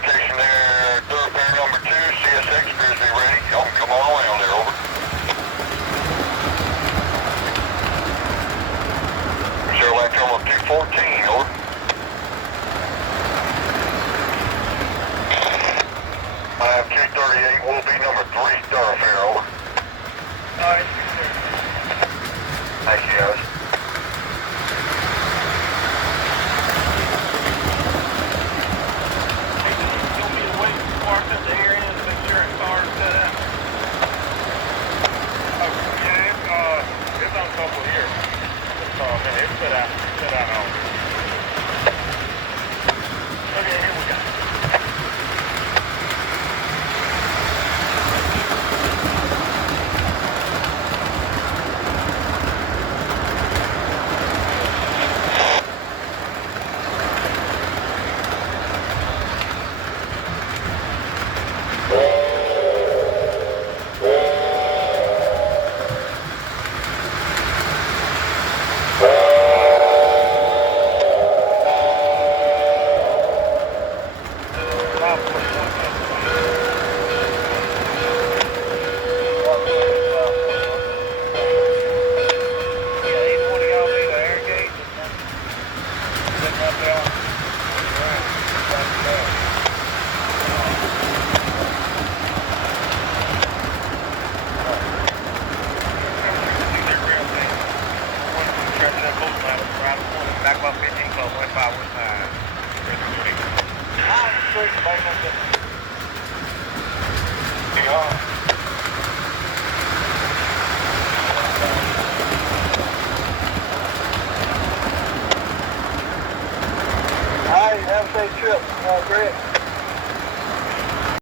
communication there, thoroughfare number 2, CSX appears to be ready. Y'all can come on around there, over. Chevrolet Terminal 214, over. I have 238, will be number 3 thoroughfare, over. Alright. Thank you, guys. You'll be away from park at the area and make sure the car's set up. Oh, yeah, it's on couple here. It's set out home. Okay, here we go. Back about 15 club, 1515. Alright, have a safe trip. Great.